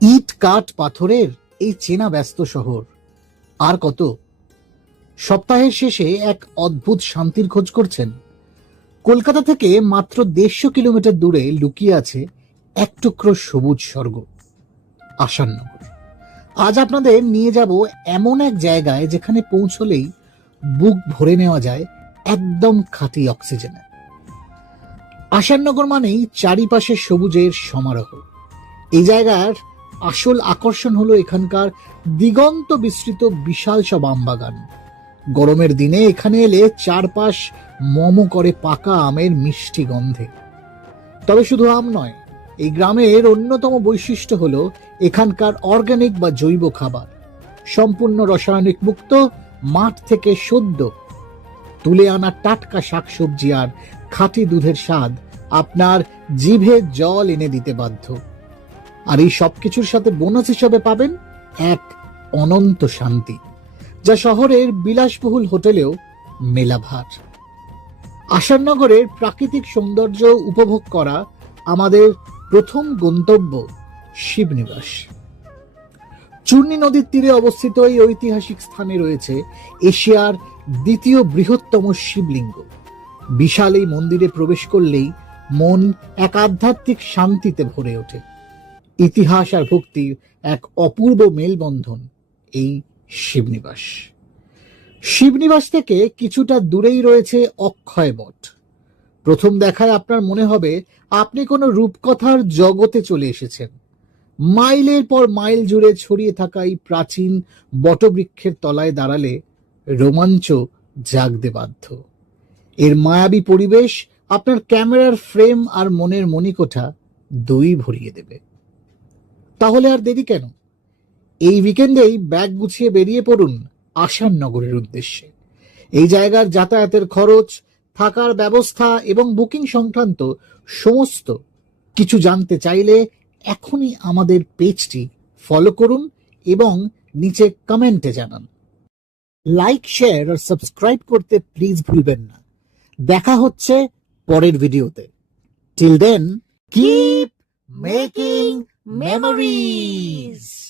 ইট কাঠ পাথরের এই চেনা ব্যস্ত শহর আর কত? সপ্তাহের শেষে এক অদ্ভুত শান্তির খোঁজ করছেন? কলকাতা থেকে মাত্র 150 কিলোমিটার দূরে লুকিয়ে আছে এক টুকরো সবুজ স্বর্গ, আসাননগর। আজ আপনাদের নিয়ে যাব এমন এক জায়গায় যেখানে পৌঁছলেই বুক ভরে নেওয়া যায় একদম খাঁটি অক্সিজেনে। আসাননগর মানেই চারিপাশে সবুজের সমারোহ। এই জায়গার আসল আকর্ষণ হলো এখানকার দিগন্ত বিস্তৃত বিশাল সব আমবাগান। গরমের দিনে এখানে এলে চারপাশ মম করে পাকা আমের মিষ্টি গন্ধে। তবে শুধু আম নয়, এই গ্রামের অন্যতম বৈশিষ্ট্য হলো এখানকার অর্গানিক বা জৈব খাবার, সম্পূর্ণ রাসায়নিক মুক্ত, মাঠ থেকে সদ্য তুলে আনা টাটকা শাকসবজি আর খাঁটি দুধের স্বাদ আপনার জিভে জল এনে দিতে বাধ্য। আর এই সবকিছুর সাথে বোনাস হিসাবে পাবেন এক অনন্ত শান্তি, যা শহরের বিলাসবহুল হোটেলেও মেলাভার। আসাননগরের প্রাকৃতিক সৌন্দর্য উপভোগ করা আমাদের প্রথম গন্তব্য শিবনিবাস। চূর্ণী নদীর তীরে অবস্থিত এই ঐতিহাসিক স্থানে রয়েছে এশিয়ার দ্বিতীয় বৃহত্তম শিবলিঙ্গ। বিশাল এই মন্দিরে প্রবেশ করলেই মন এক আধ্যাত্মিক শান্তিতে ভরে ওঠে। ইতিহাস আর ভক্তির এক অপূর্ব মেলবন্ধন এই শিবনিবাস। শিবনিবাস থেকে কিছুটা দূরেই রয়েছে অক্ষয় বট। প্রথম দেখায় আপনার মনে হবে আপনি কোনো রূপকথার জগতে চলে এসেছেন। মাইলের পর মাইল জুড়ে ছড়িয়ে থাকা এই প্রাচীন বটবৃক্ষের তলায় দাঁড়ালে রোমাঞ্চ জাগতে বাধ্য। এর মায়াবী পরিবেশ আপনার ক্যামেরার ফ্রেম আর মনের মণিকোঠা দুই ভরিয়ে দেবে। তাহলে আর দেরি কেন? এই উইকেন্ডেই ব্যাগ গুছিয়ে বেরিয়ে পড়ুন আসাননগরের উদ্দেশ্যে। এই জায়গার যাতায়াতের খরচ, থাকার ব্যবস্থা এবং বুকিং সংক্রান্ত সমস্ত কিছু জানতে চাইলে এখনই আমাদের পেজটি ফলো করুন এবং নিচে কমেন্টে জানান। লাইক, শেয়ার আর সাবস্ক্রাইব করতে প্লিজ ভুলবেন না। দেখা হচ্ছে পরের ভিডিওতে। Till then, keep making memories.